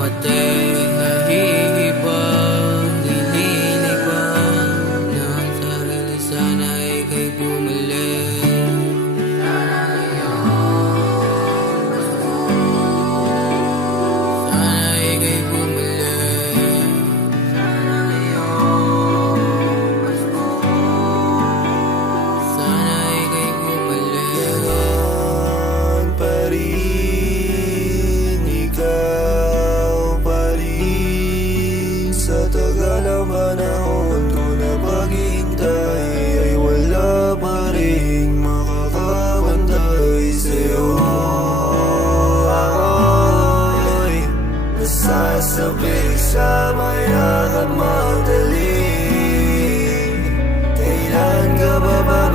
dumating. Nahihibang, linilibang ng sarili, sana ika'y bumalik. Sana iyong gusto, sana ika'y bumalik. Sana iyong gusto, sana ika'y bumalik. Yan pa rin, ikaw pa rin. Sa tagal ng panahon ko na paghihintay, ay wala pa rin makakapantay sa'yo. Ako'y nasasabik sa mayak at madali. Kailan ka ba